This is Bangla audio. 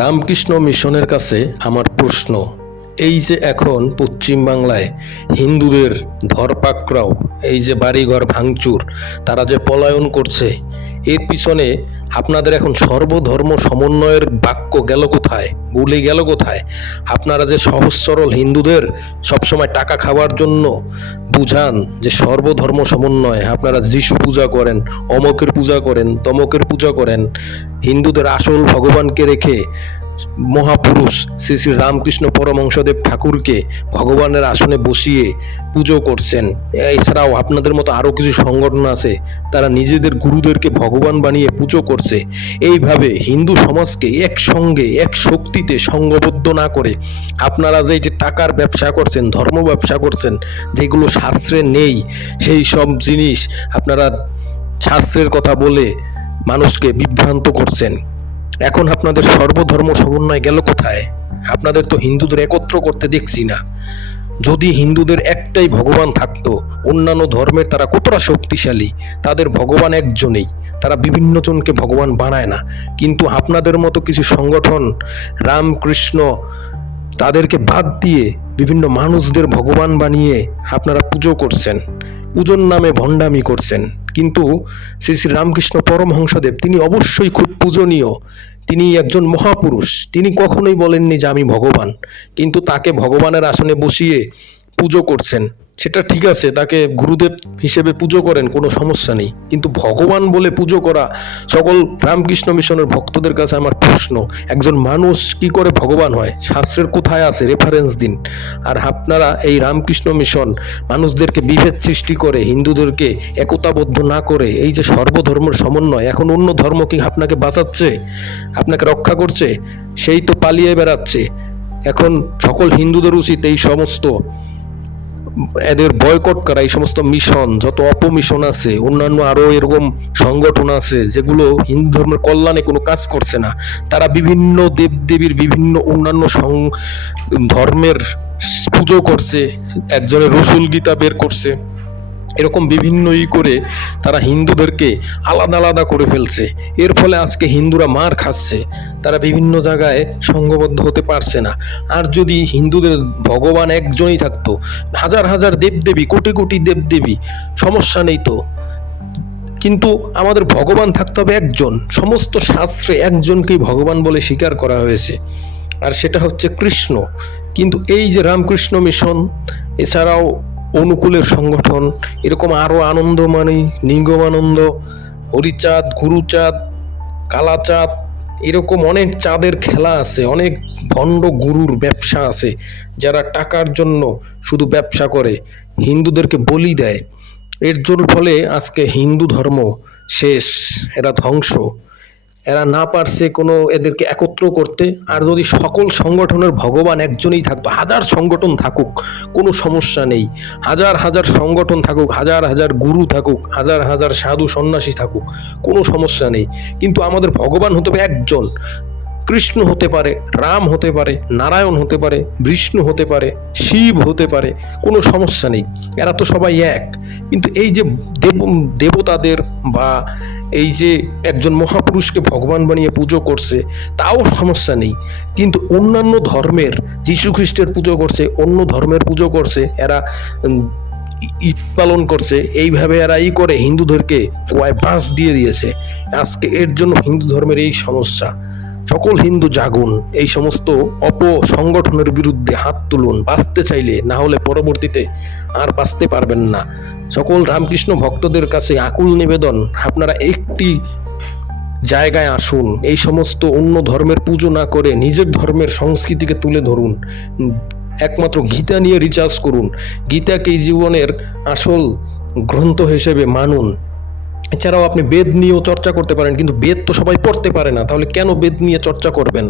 রামকৃষ্ণ মিশনের কাছে আমার প্রশ্ন, এই যে এখন পশ্চিমবাংলায় হিন্দুদের ধরপাকড়াও, এই যে বাড়িঘর ভাঙচুর, তারা যে পলায়ন করছে, এর পিছনে আপনাদের এখন সর্বধর্ম সমন্বয়ের বাক্য গেল কোথায়, বলে গেল কোথায়? আপনারা যে সহজ সরল হিন্দুদের সবসময় টাকা খাওয়ার জন্য বুঝান যে সর্বধর্ম সমন্বয়, আপনারা যিশু পূজা করেন, অমকের পূজা করেন, তমকের পূজা করেন, হিন্দুদের আসল ভগবানকে রেখে মহাপুরুষ শ্রী শ্রী রামকৃষ্ণ পরমহংসদেব ঠাকুরকে ভগবানের আসনে বসিয়ে পুজো করছেন। এছাড়াও আপনাদের মতো আরও কিছু সংগঠন আছে, তারা নিজেদের গুরুদেরকে ভগবান বানিয়ে পুজো করছে। এইভাবে হিন্দু সমাজকে একসঙ্গে এক শক্তিতে সঙ্গবদ্ধ না করে আপনারা যে টাকার ব্যবসা করছেন, ধর্ম ব্যবসা করছেন, যেগুলো শাস্ত্রে নেই, সেই সব জিনিস আপনারা শাস্ত্রের কথা বলে মানুষকে বিভ্রান্ত করছেন। এখন আপনাদের সর্বধর্ম সমন্বয় গেল কোথায়? আপনাদের তো হিন্দুদের একত্র করতে দেখছি না। যদি হিন্দুদের একটাই ভগবান থাকতো, অন্যান্য ধর্মের তারা কতটা শক্তিশালী, তাদের ভগবান একজনেই, তারা বিভিন্ন জনকে ভগবান বানায় না। কিন্তু আপনাদের মতো কিছু সংগঠন রামকৃষ্ণ তাদেরকে বাদ দিয়ে বিভিন্ন মানুষদের ভগবান বানিয়ে আপনারা পুজো করছেন, পুজোর নামে ভণ্ডামি করছেন। কিন্তু শ্রী শ্রী রামকৃষ্ণ পরমহংসদেব তিনি অবশ্যই খুব পূজনীয়, তিনি একজন মহাপুরুষ, তিনি কখনোই বলেননি যে আমি ভগবান। কিন্তু তাকে ভগবানের আসনে বসিয়ে পুজো করছেন, সেটা ঠিক আছে, তাকে গুরুদেব হিসেবে পুজো করেন, কোনো সমস্যা নেই। কিন্তু ভগবান বলে পুজো করা সকল রামকৃষ্ণ মিশনের ভক্তদের কাছে আমার প্রশ্ন, একজন মানুষ কি করে ভগবান হয়? শাস্ত্রের কোথায় আছে? রেফারেন্স দিন। আর আপনারা এই রামকৃষ্ণ মিশন মানুষদেরকে বিভেদ সৃষ্টি করে, হিন্দুদেরকে একতাবদ্ধ না করে, এই যে সর্বধর্মের সমন্বয়, এখন অন্য ধর্ম কি আপনাকে বাঁচাচ্ছে, আপনাকে রক্ষা করছে? সেই তো পালিয়ে বেড়াচ্ছে। এখন সকল হিন্দুদের উচিত এই সমস্ত এদের বয়কট করা, এই সমস্ত মিশন, যত অপমিশন আছে, অন্যান্য আরো এরকম সংগঠন আছে যেগুলো হিন্দু ধর্মের কল্যাণে কোনো কাজ করছে না, তারা বিভিন্ন দেবদেবীর বিভিন্ন অন্যান্য ধর্মের পুজো করছে, একজনের রসুল গীতা বের করছে, এরকম বিভিন্ন করে তারা হিন্দুদেরকে আলাদা আলাদা করে ফেলছে। এর ফলে আজকে হিন্দুরা মার খাচ্ছে, তারা বিভিন্ন জায়গায় সংঘবদ্ধ হতে পারছে না। আর যদি হিন্দুদের ভগবান একজনই থাকতো, হাজার হাজার দেবদেবী, কোটি কোটি দেবদেবী, সমস্যা নেই তো। কিন্তু আমাদের ভগবান থাকতে হবে একজন, সমস্ত শাস্ত্রে একজনকেই ভগবান বলে স্বীকার করা হয়েছে, আর সেটা হচ্ছে কৃষ্ণ। কিন্তু এই যে রামকৃষ্ণ মিশন, এছাড়াও অনুকূলের সংগঠন, এরকম আরও আনন্দমানি, নিগমানন্দ, হরিচাঁদ, গুরুচাঁদ, কালাচাঁদ, এরকম অনেক চাঁদের খেলা আছে, অনেক ভণ্ড গুরুর ব্যবসা আছে, যারা টাকার জন্য শুধু ব্যবসা করে, হিন্দুদেরকে বলি দেয়। এর জন্য ফলে আজকে হিন্দু ধর্ম শেষ, এরা ধ্বংস। এরা না পারছে কোনো এদেরকে একত্র করতে। আর যদি সকল সংগঠনের ভগবান একজনই থাকতো, হাজার সংগঠন থাকুক কোনো সমস্যা নেই, হাজার হাজার সংগঠন থাকুক, হাজার হাজার গুরু থাকুক, হাজার হাজার সাধু সন্ন্যাসী থাকুক, কোনো সমস্যা নেই। কিন্তু আমাদের ভগবান হতে হবে একজন। কৃষ্ণ হতে পারে, রাম হতে পারে, নারায়ণ হতে পারে, বিষ্ণু হতে পারে, শিব হতে পারে, কোনো সমস্যা নেই, এরা তো সবাই এক। কিন্তু এই যে দেবতাদের বা এই যে একজন মহাপুরুষকে ভগবান বানিয়ে পুজো করছে, তাও সমস্যা নেই। কিন্তু অন্যান্য ধর্মের, যীশু খ্রিস্টের পুজো করছে, অন্য ধর্মের পুজো করছে, এরা ঈদ পালন করছে, এইভাবে এরা করে হিন্দুদেরকে কয় বাঁশ দিয়ে দিয়েছে। আজকে এর জন্য হিন্দু ধর্মের এই সমস্যা। সকল হিন্দু জাগুন, এই সমস্ত সংগঠনের বিরুদ্ধে হাত তুলুন, বাঁচতে চাইলে, না হলে পরবর্তীতে আর বাঁচতে পারবেন না। সকল রামকৃষ্ণ ভক্তদের কাছে আকুল নিবেদন, আপনারা একটি জায়গায় আসুন, এই সমস্ত অন্য ধর্মের পুজো না করে নিজের ধর্মের সংস্কৃতিকে তুলে ধরুন, একমাত্র গীতা নিয়ে রিচার্জ করুন, গীতাকে জীবনের আসল গ্রন্থ হিসেবে মানুন। এছাড়াও আপনি বেদ নিয়েও চর্চা করতে পারেন, কিন্তু বেদ তো সবাই পড়তে পারে না, তাহলে কেন বেদ নিয়ে চর্চা করবেন?